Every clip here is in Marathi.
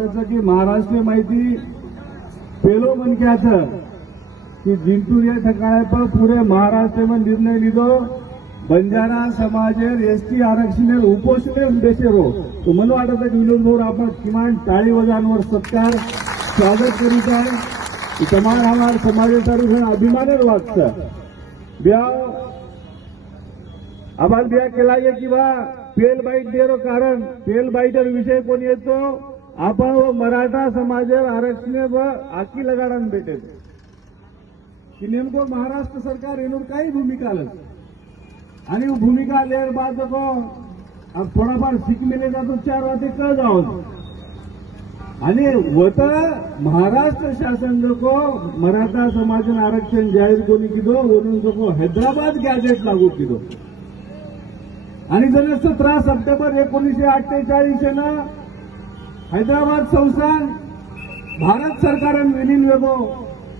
की महाराष्ट्र माहिती पेलो मनक्याचं की जिंटू या ठिकाणी पर पुरे महाराष्ट्र में निर्णय लीधो बंजारा समाजेर एसटी आरक्षण उपोषण बेसेरो तो मला वाटत आहे विनोद भाऊ आपण किमान टाळी वजांवर सत्कार स्वागत करीत आहे? समाज हमार समाजाचा अभिमानच वाटत. ब्याव आपण ब्या केला की बा पेल बाईट देरो कारण. पेल बाईटर विषय कोण येतो? आपण व मराठा समाजावर आरक्षण व आकी लगाडान भेटेल. की नेमकं महाराष्ट्र सरकार एनोर काही भूमिका आलं आणि भूमिका लेर बाद को अब थोडाफार मिले जातो चार वाजे कळ जाव आणि वत महाराष्ट्र शासन जको मराठा समाज आरक्षण जाहीर कोणी किदो वरून जो हैदराबाद गॅजेट लागू किदो. आणि जर सतरा सप्टेंबर एकोणीसशे अठ्ठेचाळीस ना हैदराबाद संस्थान भारत सरकारन विलीन वेगो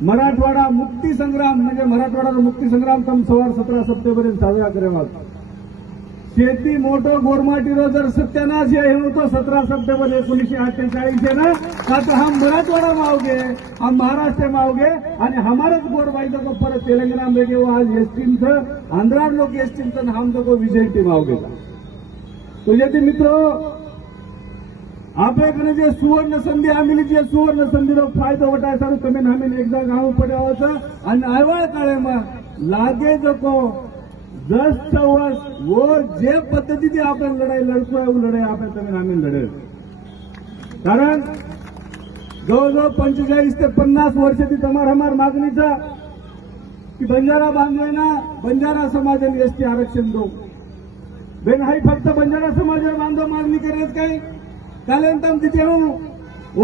मराठवाडा मुक्ती संग्राम म्हणजे मराठवाडा मुक्ती संग्राम तम सवार सतरा सप्टेंबर साजरा करेवात शेती मोठो गोरमाटीरो जर सत्यानाश हे होतो सतरा सप्टेंबर एकोणीसशे अठ्ठेचाळीस ना आता तर हम मराठवाडा मावगे हम महाराष्ट्र मावगे आणि हमारच गोरबाईचं को परत तेलंगणा में आज एसटीचं आंध्रा लोक एसटीचं हम तो विजय टीम मावगे तो ते मित्र आपल्याकडे जे सुवर्ण संधी आम्ही जे सुवर्ण संधी फायदा वटाय सारू कमी आम्ही एकदा गाव पडावाचा आणि आळवाळ काळेमा लागे जको. जस तवस व जे पद्धतीने आपण लढाई लढतोय लढाई आपण तमिळ आम्ही लढेल. कारण जवळजवळ पंचेचाळीस ते पन्नास वर्षाची तमार हमार मागणीचा की बंजारा बांधवांना बंजारा समाजाने एसटी आरक्षण देऊ. बेन हाई फक्त बंजारा समाजाला बांधव मागणी करत काही त्यानंतर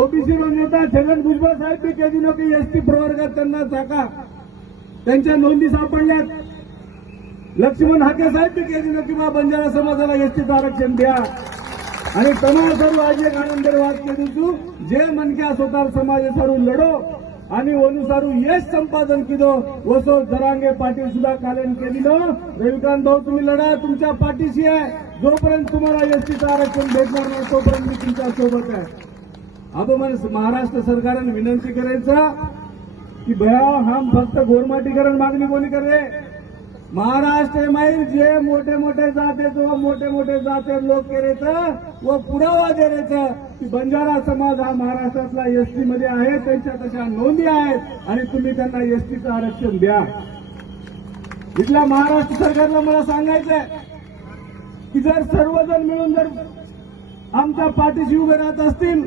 ओबीसी मध्ये छगन भुजबळ साहेब बी कधी लोक एसटी प्रवर्गात त्यांना जागा त्यांच्या नोंदी सापडल्यात. लक्ष्मण हाके साहेब बी केली लोक किंवा बंजारा समाजाला एसटीचं आरक्षण द्या. आणि तमाम सर्व आज एक आनंद वाद के तू जे मनक्या स्वतः समाजासारून लढो. आणि अनुसारू यश संपादन केलं. वसो जरांगे पाटील सुद्धा कालन केली रविकांत भाऊ तुम्ही लढा. तुमच्या पाठीशी आहे. जोपर्यंत तुम्हाला एसटीचं आरक्षण भेटणार नाही तोपर्यंत मी तुमच्यासोबत आहे. अब मन महाराष्ट्र सरकारने विनंती करायचं की भया हम फक्त गोरमाटीकरण मागणी कोणी करे महाराष्ट्र में जे मोठे मोठे जाते जो मोठे मोठे जाते लोक केले व पुरावा देण्याचं की बंजारा समाज हा महाराष्ट्रातला एसटी मध्ये आहे त्यांच्या तशा नोंदी आहेत आणि तुम्ही त्यांना एसटीचं आरक्षण द्या. इथल्या महाराष्ट्र सरकारला मला सांगायचंय की जर सर्वजण मिळून जर आमच्या पाठीशी उभे राहत असतील